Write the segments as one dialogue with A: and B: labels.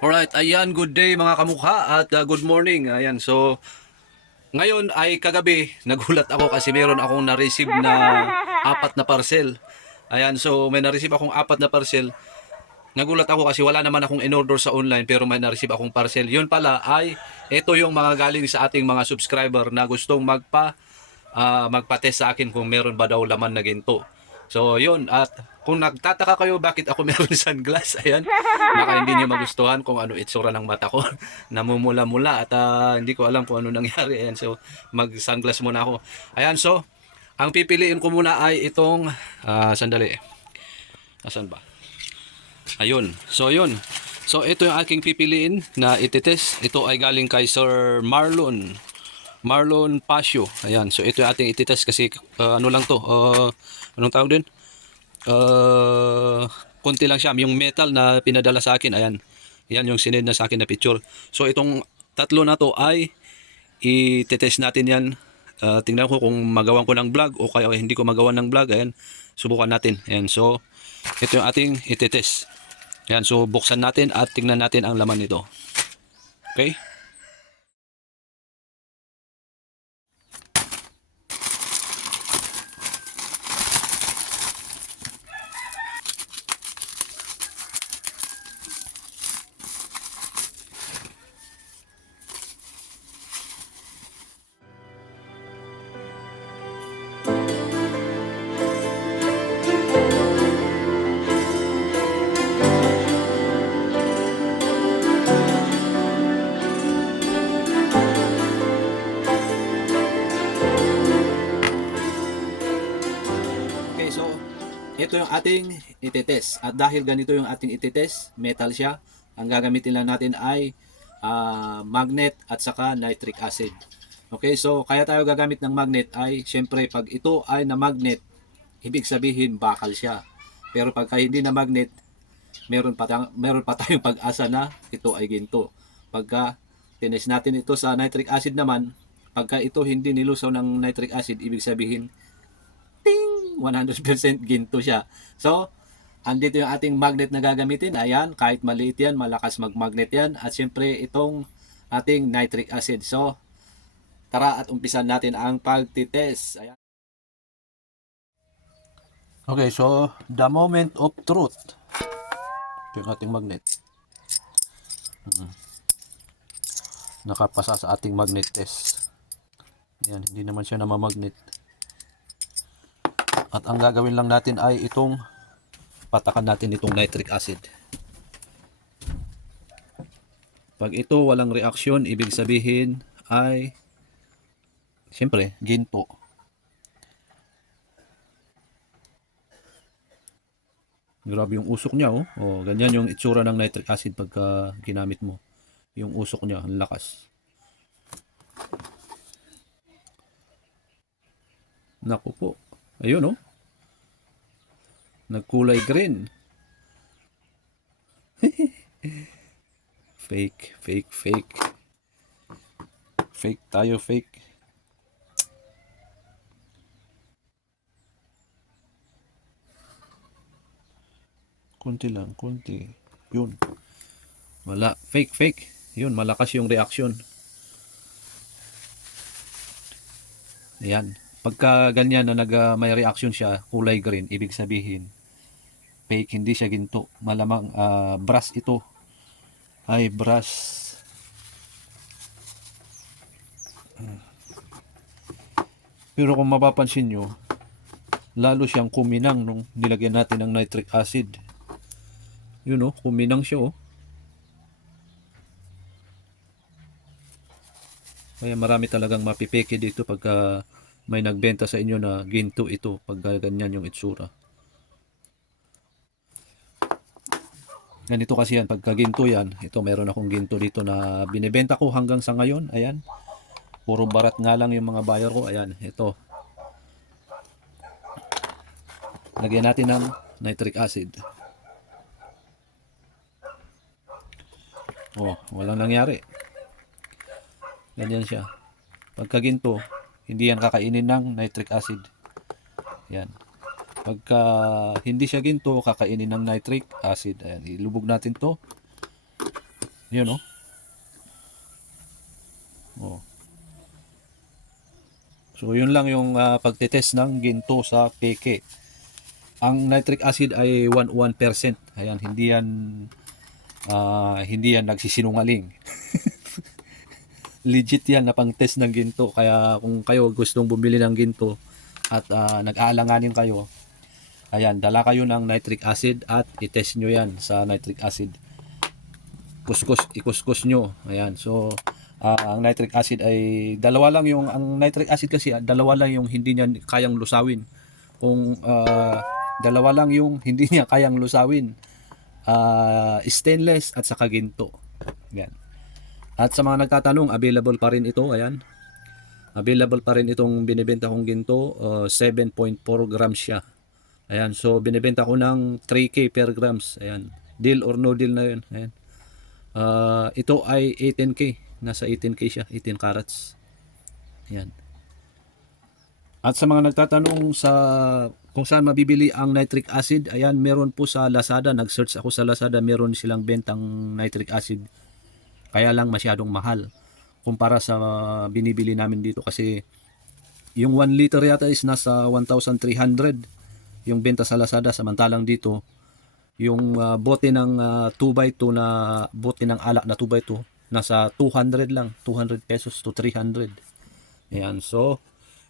A: Alright, ayan, good day mga kamukha at uh, good morning. Ayan, so ngayon ay kagabi, nagulat ako kasi meron akong na-receive na apat na parcel. Ayan, so may na-receive akong apat na parcel. Nagulat ako kasi wala naman akong in-order sa online pero may na-receive akong parcel. Yun pala ay ito yung mga galing sa ating mga subscriber na gustong magpa ah, magpa-test sa akin kung meron ba daw laman na ginto. So yun at kung nagtataka kayo bakit ako meron sunglass, ayan, baka hindi niyo magustuhan kung ano itsura ng mata ko. Namumula-mula at ah, hindi ko alam kung ano nangyari. Ayan, so mag-sunglass muna ako. Ayan, so ang pipiliin ko muna ay itong ah, sandali. Asan ba? Ayun. So, yun. So, ito yung aking pipiliin na ititest. Ito ay galing kay Sir Marlon. Marlon Pasio. Ayan. So, ito yung ating ititest kasi uh, ano lang to. Uh, anong tawag din? Uh, konti lang siya. Yung metal na pinadala sa akin. Ayan. Yan yung sinend na sa akin na picture. So, itong tatlo na to ay ititest natin yan. Uh, tingnan ko kung magawan ko ng vlog o kaya hindi ko magawa ng vlog. Ayan. Subukan natin. Ayan. So, ito yung ating ititest. Ayan. So, buksan natin at tingnan natin ang laman nito. Okay, ito yung ating ititest. At dahil ganito yung ating ititest, metal siya, ang gagamitin lang natin ay ah, magnet at saka nitric acid. Okay, so kaya tayo gagamit ng magnet ay syempre pag ito ay na magnet, ibig sabihin bakal siya. Pero pagka hindi na magnet, meron pa, tang- meron pa tayong pag-asa na ito ay ginto. Pagka tinest natin ito sa nitric acid naman, pagka ito hindi nilusaw ng nitric acid, ibig sabihin 100% ginto siya. So, andito yung ating magnet na gagamitin. Ayan, kahit maliit yan, malakas mag-magnet yan. At syempre, itong ating nitric acid. So, tara at umpisan natin ang pagtitest. Ayan. Okay, so, the moment of truth. Ito yung ating magnet. Hmm. Nakapasa sa ating magnet test. Ayan, hindi naman siya namamagnet. At ang gagawin lang natin ay itong patakan natin itong nitric acid. Pag ito walang reaksyon, ibig sabihin ay siyempre, ginto. Grabe yung usok niya oh. oh. Ganyan yung itsura ng nitric acid pagka ginamit mo. Yung usok niya, ang lakas. Naku po. Ayun oh. Nagkulay green. fake, fake, fake. Fake tayo, fake. Kunti lang, kunti. Yun. Wala. Fake, fake. Yun, malakas yung reaction. Ayan. Pagka ganyan na nag, ah, may reaction siya, kulay green, ibig sabihin, fake, hindi siya ginto. Malamang ah, brass ito. Ay, brass. Pero kung mapapansin nyo, lalo siyang kuminang nung nilagyan natin ng nitric acid. Yun oh, kuminang siya oh. Kaya marami talagang mapipeke dito pagka may nagbenta sa inyo na ginto ito pag ganyan yung itsura. Ganito kasi yan, pagka ginto yan, ito meron akong ginto dito na binibenta ko hanggang sa ngayon, ayan. Puro barat nga lang yung mga buyer ko, ayan, ito. Lagyan natin ng nitric acid. Oh, walang nangyari. Ganyan siya. Pagka ginto, hindi yan kakainin ng nitric acid. Yan. Pagka hindi siya ginto, kakainin ng nitric acid. Ayan, ilubog natin to. Yun, oh. Oh. So, yun lang yung ah, pagtitest ng ginto sa peke. Ang nitric acid ay 1 1%. Ayan, hindi yan ah, hindi yan nagsisinungaling. Legit yan na pang test ng ginto. Kaya kung kayo gustong bumili ng ginto at ah, nag-aalanganin kayo, ayan, dala kayo ng nitric acid at itest nyo yan sa nitric acid. Kuskus, ikuskus nyo. Ayan, so ah, ang nitric acid ay dalawa lang yung ang nitric acid kasi ah, dalawa lang yung hindi niya kayang lusawin. Kung ah, dalawa lang yung hindi niya kayang lusawin. Ah, stainless at saka ginto. Yan. At sa mga nagtatanong, available pa rin ito, ayan. Available pa rin itong binibenta kong ginto, uh, 7.4 grams siya. Ayan, so binibenta ko ng 3k per grams. Ayan, deal or no deal na yun. Ayan. Ah, ito ay 18k, nasa 18k siya, 18 carats. Ayan. At sa mga nagtatanong sa kung saan mabibili ang nitric acid, ayan, meron po sa Lazada. Nag-search ako sa Lazada, meron silang bentang nitric acid. Kaya lang masyadong mahal kumpara sa binibili namin dito kasi yung 1 liter yata is nasa 1,300 yung benta sa Lazada samantalang dito yung ah, bote ng 2x2 na bote ng alak na 2x2 nasa 200 lang 200 pesos to 300 ayan so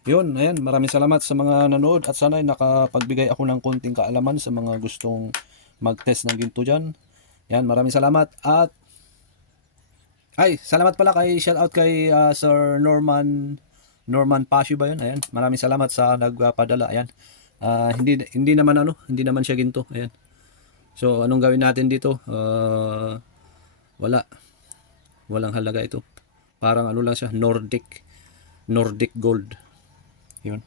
A: yun ayan maraming salamat sa mga nanood at sana ay nakapagbigay ako ng konting kaalaman sa mga gustong mag-test ng ginto dyan. Yan maraming salamat at ay, salamat pala kay shout out kay ah, Sir Norman Norman Pasio ba 'yun? Ayan. Maraming salamat sa nagpadala. Ayan. Ah, hindi hindi naman ano, hindi naman siya ginto. Ayan. So, anong gawin natin dito? Ah, wala. Walang halaga ito. Parang ano lang siya, Nordic Nordic gold. 'Yun.